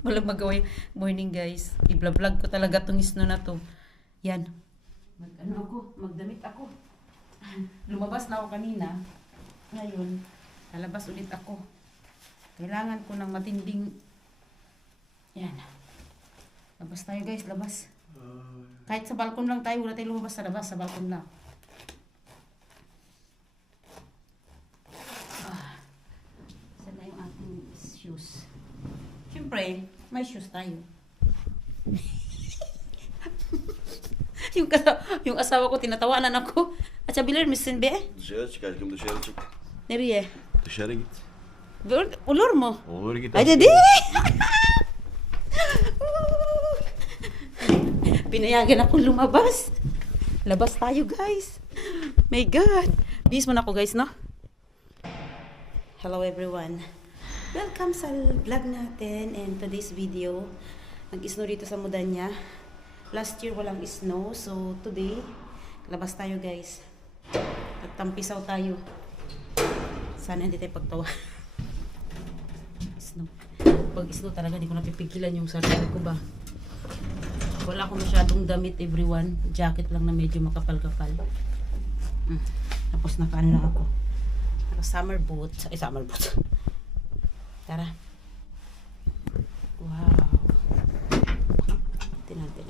Walang magawa yung morning guys. I-vlog ko talaga tong snow na to. Yan. Magdamit ako. Lumabas na ako kanina. Ngayon, lalabas ulit ako. Kailangan ko ng matinding... Yan. Labas tayo guys, labas. Kahit sa balkon lang tayo, wala tayo lumabas sa labas, sa balkon lang. Saan na yung ating shoes? Siyempre, may shoes tayo. yung asawa ko, tinatawanan ako. At sabi lang, Miss Sinbe? Dışarı çık aşkım, dışarı çık. Nereye? Dışarı git. Olur mu? Olur git. Ay, aşkım. dedi! Pinayagan akong lumabas. Labas tayo, guys. My God. Bis mo na ako, guys, no? Hello, everyone. Welcome sa vlog natin. And today's video, nag-snow dito sa Mudanya. Last year, walang snow. So, today, labas tayo, guys. Nagtampisaw tayo. Sana hindi tayo pagtawa. Snow. Pag snow talaga, di ko napipigilan yung sarili ko ba. Wala akong masyadong damit, everyone. Jacket lang na medyo makapal-kapal. Tapos nakaano lang ako. Summer boots. Ay, summer boots. Tara. Wow. Natin.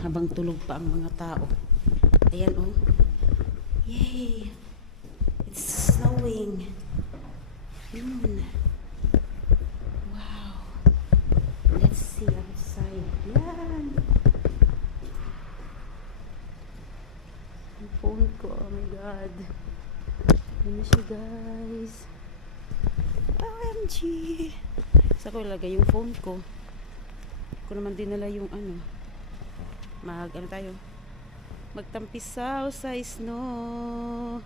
Habang tulog pa ang mga tao. Ayan, oh. Yay! It's snowing. Yun. Wow. Let's see outside. Yan. Ang phone ko. Oh my God. Yan na siya, guys. OMG. Saan ko ilagay yung phone ko? Ko naman dinala yung magtampisaw sa snow.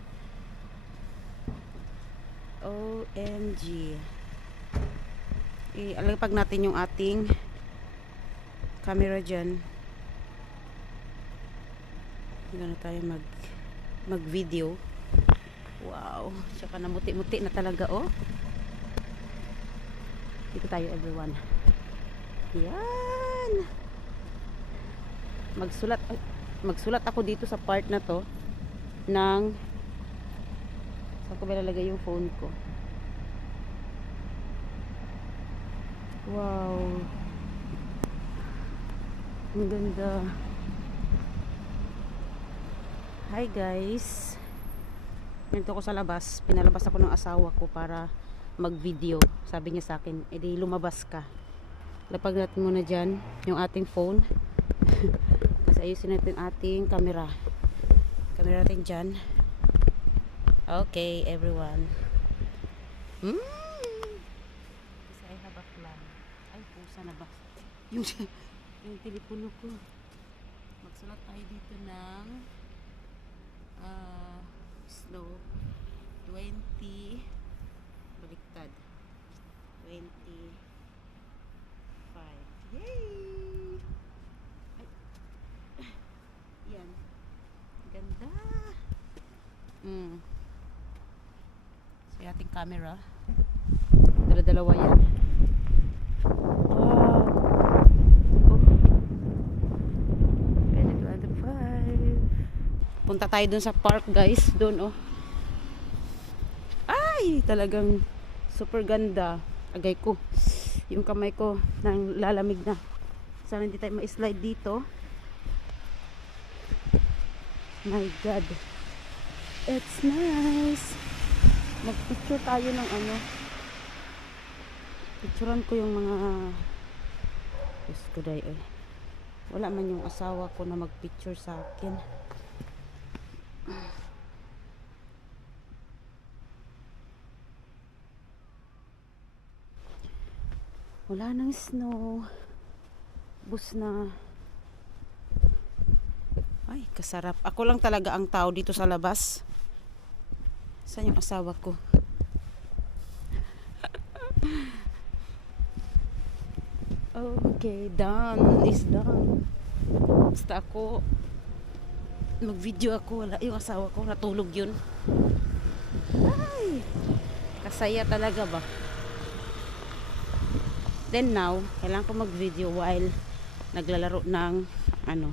OMG. Alagpag natin yung ating camera dyan. Gano'n tayo mag video. Wow, tsaka namuti-muti na talaga, oh. Dito tayo, everyone. Yan. Magsulat ako dito sa part na to ng saan ko ba lalagay yung phone ko. Wow. Ang ganda. Hi guys. Nandito ako sa labas. Pinalabas ako ng asawa ko para mag-video. Sabi niya sa akin, edi lumabas ka. Lapag natin muna dyan yung ating phone. Kasi ayusin natin ating camera. Camera natin dyan. Okay, everyone. Kasi I have a plan. Ay, pusa na ba? Yung telepono ko. Magsulat tayo dito ng snow 20 baliktad 25. Yay! Ay. Yan. Ganda. So, yung ating camera. Dala-dalawa yan. Wow. Oh. 2025. Punta tayo dun sa park, guys. Dun, oh. Ay! Talagang super ganda. Agay ko. Yung kamay ko nang lalamig na. Sana hindi tayo ma-slide dito. My God. It's nice. Mag-picture tayo ng picturean ko yung mga Diyos ko day, eh. Wala man yung asawa ko na mag-picture sa akin. Wala nang snow. Bus na. Ay, kasarap. Ako lang talaga ang tao dito sa labas. Saan yung asawa ko? Okay, done is done. Basta ako mag-video ako. Wala yung asawa ko. Natulog yun. Ay, kasaya talaga ba? then now, kailangan ko mag-video while naglalaro ng ano.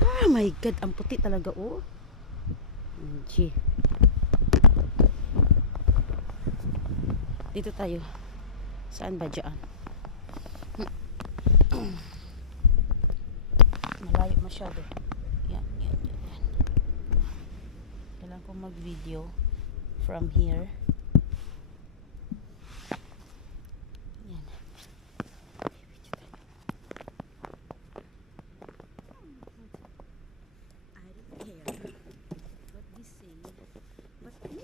Ah, my God, ang puti talaga, oh. Gee. Dito tayo. Saan ba dyan? Malayo masyado. Yan. Kailangan ko mag-video from here. Yan. I don't care what they say, but me.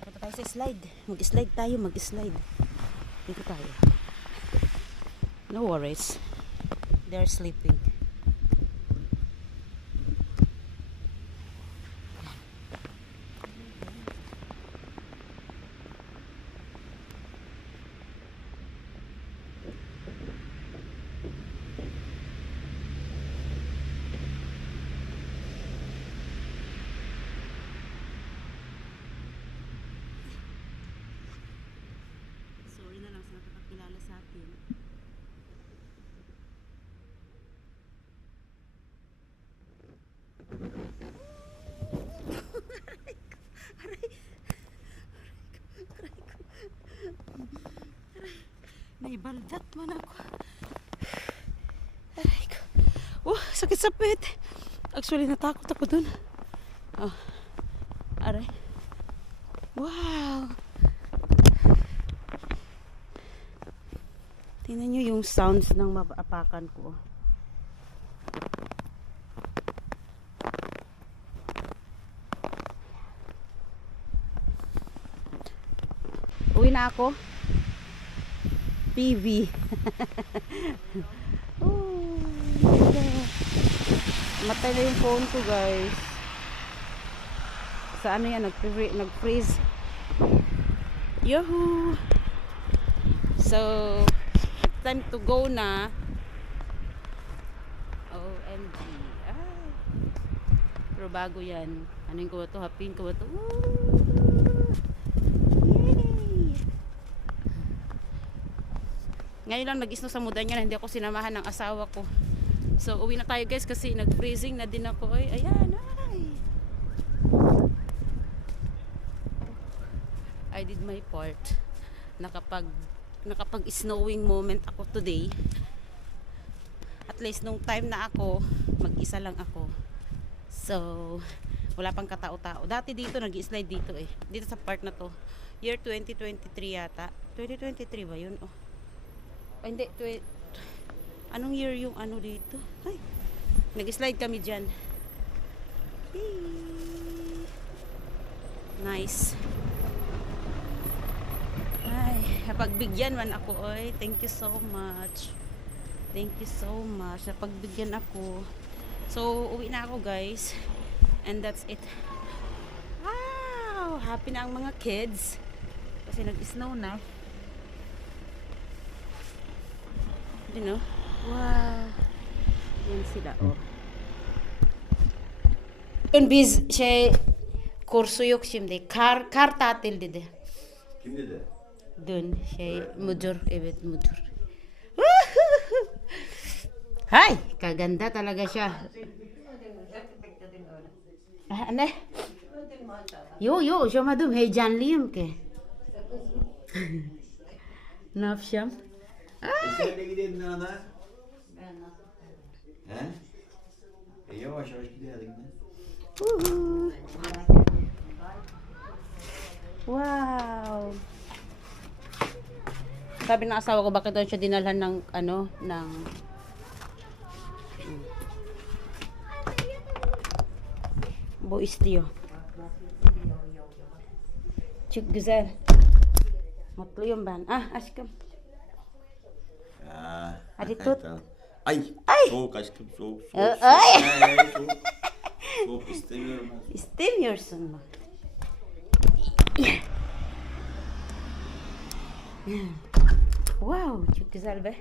Punta tayo sa slide. Mag-slide tayo, mag-slide. Dito tayo. No worries. They're sleeping. Sorry na lang sa nakakakilala sa atin. Naibaldat man ako. Aray ko. Oh, sakit sa pet. Actually, natakot ako dun. Oh. Aray. Wow. Tingnan nyo yung sounds ng maapakan ko. Uwi na ako. PV. Oh, matay na yung phone ko, guys. Sa ano yan, nag-freeze. Yahoo! So, time to go na. OMG. Ay. Pero bago yan. Ano yung ko ba ito? Hapin ko ba ito? Yay! Ngayon lang nag-isno sa muda niya na hindi ako sinamahan ng asawa ko. So, uwi na tayo, guys, kasi nag-freezing na din ako. Ay, ayan, ay. I did my part. Nakapag-snowing moment ako today. At least nung time na ako, mag-isa lang ako. So, wala pang katao-tao. Dati dito, nag-slide dito eh. Dito sa part na to. Year 2023 yata. 2023 ba yun? Oh. Ay, hindi. Anong year yung ano dito? Ay, nag-slide kami dyan. Hey. Nice. Ay, napagbigyan man ako. Oy, thank you so much. Thank you so much. Napagbigyan ako. So, uwi na ako, guys. And that's it. Wow! Happy na ang mga kids. Kasi nag-snow na. You know? Wow! Yan sila, oh. Yun, biz, şey, kursu yok şimdi. Kar tatil dedi. Kim dedi? Dün müdür, evet müdür. Hay, kaganda talaga siya. Ne? Yo, yaşamadım, heyecanlıyım ki. Ne yapacağım? Sen de gidelim ana. He? Yavaş yavaş gidelim. Wow. Sabi ng asawa ko, bakit daw siya dinalhan ng ano, ng bu istiyor. Çok güzel. Mutluyum ben. Ah aşkım. Hadi tut. Ay. Ay. Soğuk aşkım soğuk. Ay. Soğuk istemiyorum ben. İstemiyorsun mu? Wow, Chucky salve.